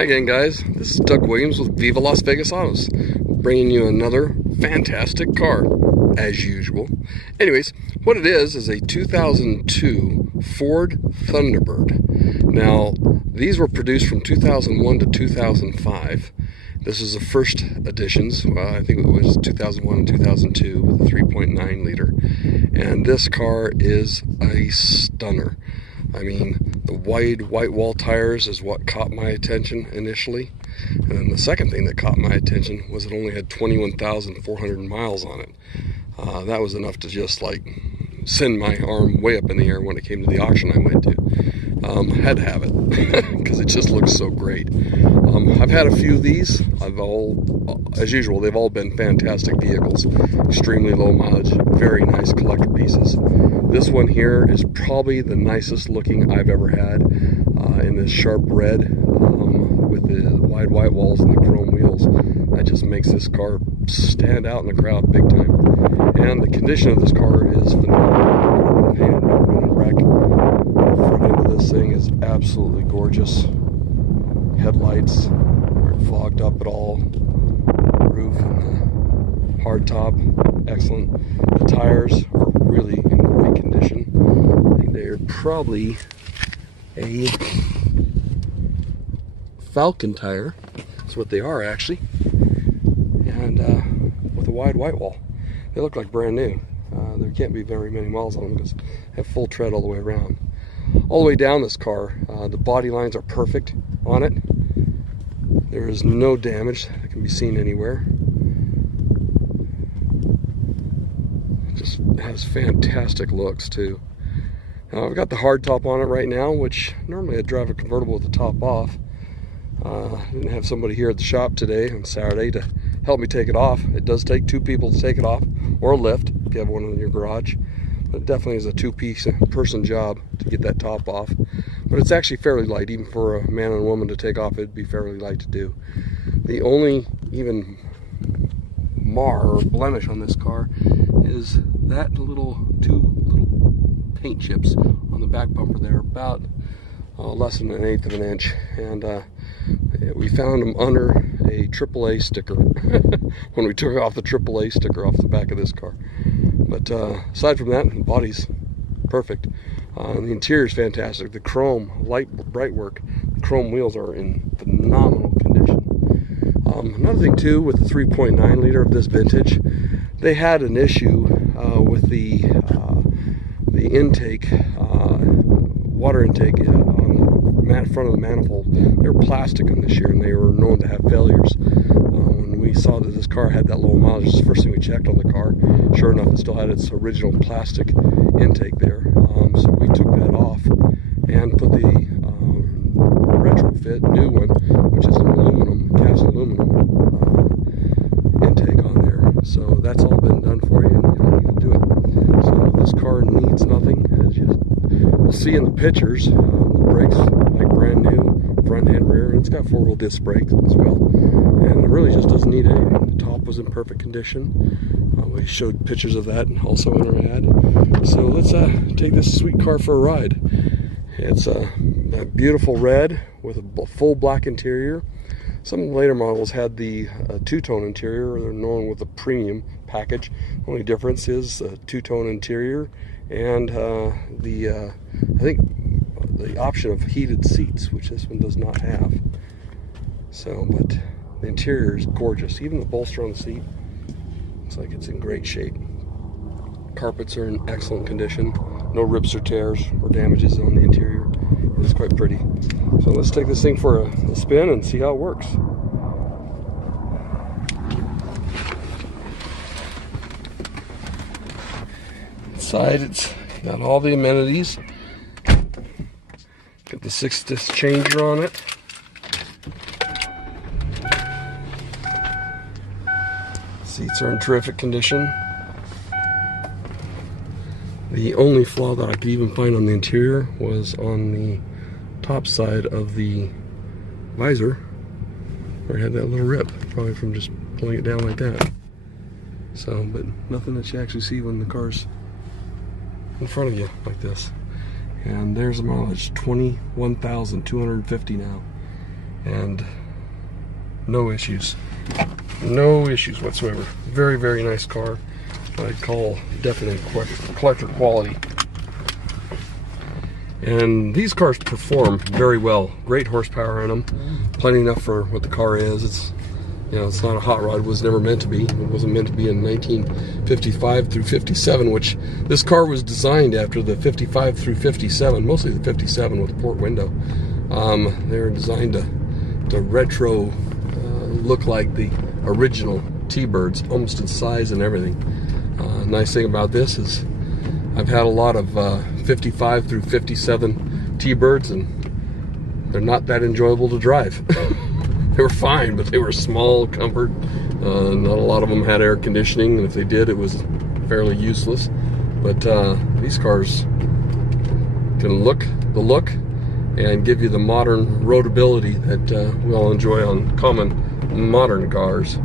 Hi again, guys. This is Doug Williams with Viva Las Vegas Autos, bringing you another fantastic car, as usual. Anyways, what it is a 2002 Ford Thunderbird. Now, these were produced from 2001 to 2005. This is the first editions. I think it was 2001 and 2002 with a 3.9 liter. And this car is a stunner. I mean, the wide white wall tires is what caught my attention initially. And then the second thing that caught my attention was it only had 21,400 miles on it. That was enough to just like send my arm way up in the air when it came to the auction I went to. Had to have it because it just looks so great. I've had a few of these. As usual, they've all been fantastic vehicles. Extremely low mileage, very nice collector pieces. This one here is probably the nicest looking I've ever had in this sharp red with the wide white walls and the chrome wheels. That just makes this car stand out in the crowd big time. And the condition of this car is phenomenal. Painted and wreck. The front end of this thing is absolutely gorgeous. Headlights aren't fogged up at all. Roof and hard top, excellent. The tires are really in great condition. I think they're probably a Falcon tire. That's what they are actually. And with a wide white wall. They look like brand new. There can't be very many miles on them because they have full tread all the way around. All the way down this car, the body lines are perfect on it. There is no damage that can be seen anywhere. It just has fantastic looks too. Now I've got the hard top on it right now, which normally I'd drive a convertible with the top off. I didn't have somebody here at the shop today on Saturday to help me take it off. It does take two people to take it off, or a lift if you have one in your garage. But it definitely is a two-person job to get that top off. But it's actually fairly light, even for a man and a woman to take off. It'd be fairly light to do. The only even mar or blemish on this car is that two little paint chips on the back bumper there, about less than 1/8 of an inch, and we found them under a AAA sticker when we took off the AAA sticker off the back of this car. But aside from that, the body's perfect. The interior is fantastic. The chrome, bright work, the chrome wheels are in phenomenal condition. Another thing too, with the 3.9 liter of this vintage, they had an issue with the intake, water intake on the front of the manifold. They were plastic on this year, and they were known to have failures. When we saw that this car had that low mileage, this is the first thing we checked on the car. Sure enough, it still had its original plastic intake there. So we took that off and put the retrofit new one, which is an cast aluminum intake on there. So that's all been done for you, and you don't need to do it. So this car needs nothing. As you'll see in the pictures, the brakes like brand new, front and rear, and it's got four-wheel disc brakes as well. And it really just doesn't need anything. The top was in perfect condition. We showed pictures of that also in our ad. So let's take this sweet car for a ride. It's a beautiful red with a full black interior. Some later models had the two-tone interior. They're known with the premium package. Only difference is a two-tone interior and I think the option of heated seats, which this one does not have. So, but the interior is gorgeous. Even the bolster on the seat looks like it's in great shape. Carpets are in excellent condition. No rips or tears or damages on the interior. It's quite pretty. So let's take this thing for a spin and see how it works. Inside, it's got all the amenities. Got the 6-disc changer on it. Seats are in terrific condition. The only flaw that I could even find on the interior was on the top side of the visor, where it had that little rip, probably from just pulling it down like that. So, but nothing that you actually see when the car's in front of you like this. And there's the mileage, 21,250 now. and no issues. No issues whatsoever. Very, very nice car. I'd call definite collector quality. And these cars perform very well. Great horsepower in them. Plenty enough for what the car is. It's, you know, it's not a hot rod. It was never meant to be. It wasn't meant to be in 1955 through 57, which this car was designed after the 55 through 57, mostly the 57 with the port window. They were designed to retro look like the original T-Birds, almost in size and everything. Nice thing about this is I've had a lot of 55 through 57 T-Birds, and they're not that enjoyable to drive. They were fine, but they were small, comfort. Not a lot of them had air conditioning, and if they did, it was fairly useless. But these cars can look the look and give you the modern roadability that we all enjoy on common modern cars.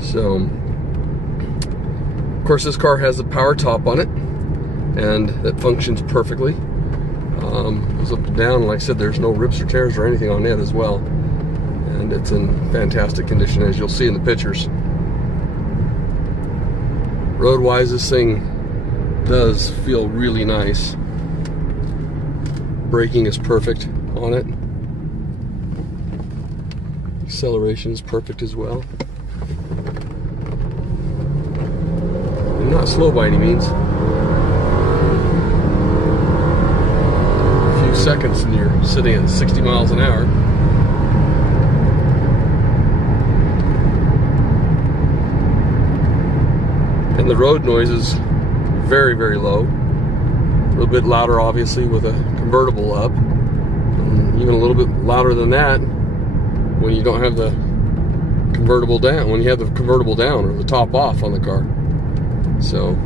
So, of course, this car has a power top on it, and that functions perfectly. Goes up and down. Like I said, there's no rips or tears or anything on it as well, and it's in fantastic condition, as you'll see in the pictures. Road-wise, this thing does feel really nice. Braking is perfect on it. Acceleration is perfect as well. And not slow by any means. A few seconds and you're sitting at 60 miles an hour. And the road noise is very, very low. A little bit louder, obviously, with a convertible up. And even a little bit louder than that when you don't have the convertible down, when you have the convertible down or the top off on the car. So,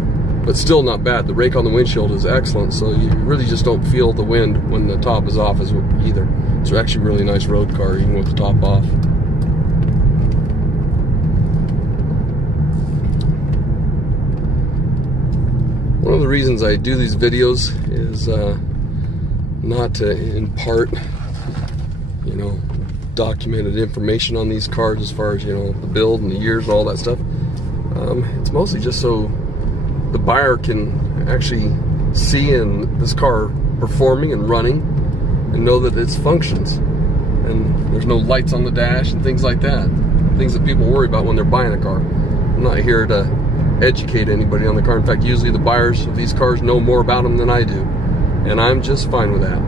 but still not bad. The rake on the windshield is excellent, so you really just don't feel the wind when the top is off either. It's actually a really nice road car, even with the top off. One of the reasons I do these videos is not to impart, you know, documented information on these cars as far as, you know, the build and the years and all that stuff. It's mostly just so the buyer can actually see in this car performing and running and know that it's functions. And there's no lights on the dash and things like that. Things that people worry about when they're buying a car. I'm not here to educate anybody on the car. In fact, usually the buyers of these cars know more about them than I do. And I'm just fine with that.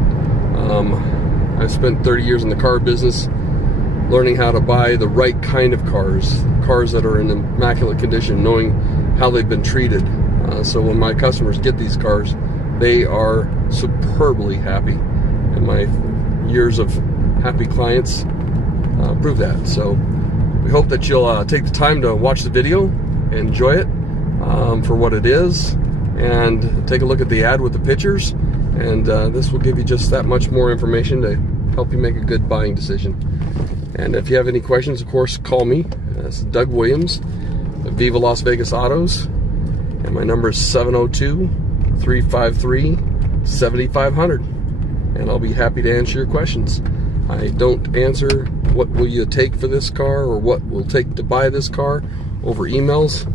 I've spent 30 years in the car business learning how to buy the right kind of cars that are in immaculate condition, knowing how they've been treated. So when my customers get these cars, they are superbly happy. And my years of happy clients prove that. So we hope that you'll take the time to watch the video, enjoy it for what it is, and take a look at the ad with the pictures. And this will give you just that much more information to help you make a good buying decision. And if you have any questions, of course, call me. This is Doug Williams at Viva Las Vegas Autos, and my number is 702-353-7500, and I'll be happy to answer your questions. I don't answer what will you take for this car or what will take to buy this car over emails.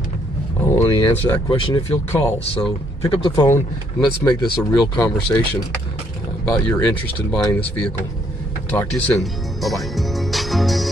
I'll only answer that question if you'll call. So pick up the phone and let's make this a real conversation about your interest in buying this vehicle. Talk to you soon. Bye-bye.